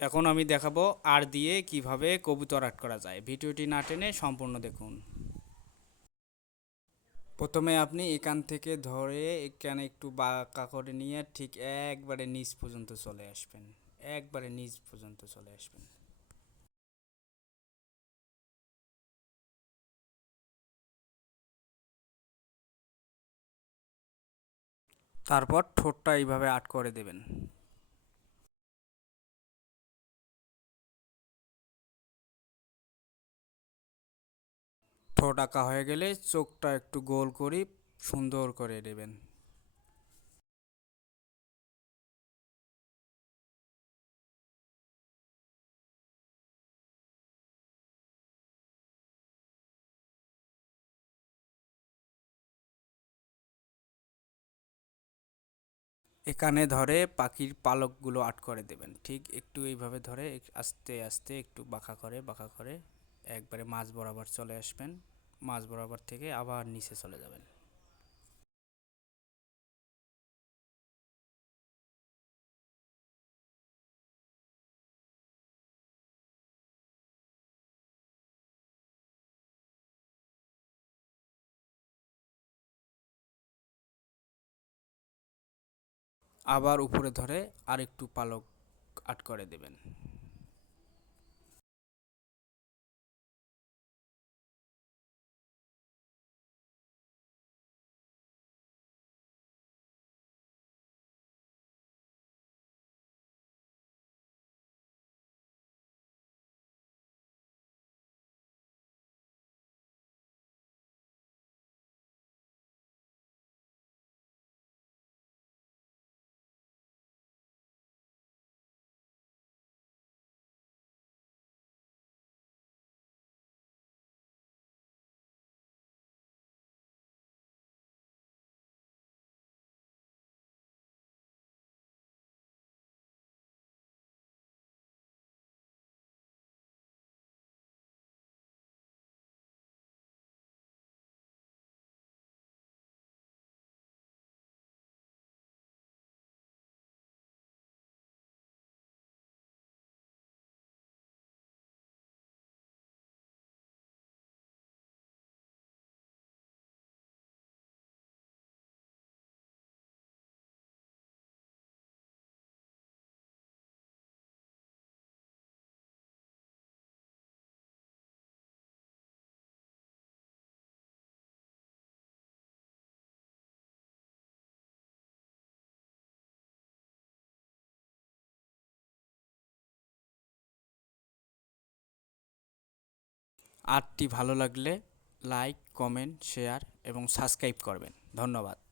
এখন আমি দেখাবো আর দিয়ে কিভাবে কবুতর আর্ট করা যায়। ভিডিওটি না টেনে সম্পূর্ণ দেখুন। প্রথমে আপনি এখান থেকে ধরে এখানে একটু বাঁকা করে নিয়ে ঠিক একবারে নিচ পর্যন্ত চলে আসবেন। একবারে নিচ পর্যন্ত চলে আসবেন। তারপর ঠোঁটটা এইভাবে আর্ট করে দেবেন। ঠোঁট আঁকা হয়ে গেলে চোখটা একটু গোল করে সুন্দর করে দেবেন। এখানে ধরে পাখির পালকগুলো আর্ট করে দেবেন। ঠিক একটু এইভাবে ধরে আস্তে আস্তে একটু বাঁকা করে একবারে মাঝ বরাবর চলে আসবেন। মাঝ বরাবর থেকে আবার নিচে চলে যাবেন। আবার উপরে ধরে আরেকটু পালক আর্ট করে দেবেন। আর্টটি ভালো লাগলে লাইক, কমেন্ট, শেয়ার এবং সাবস্ক্রাইব করবেন। ধন্যবাদ।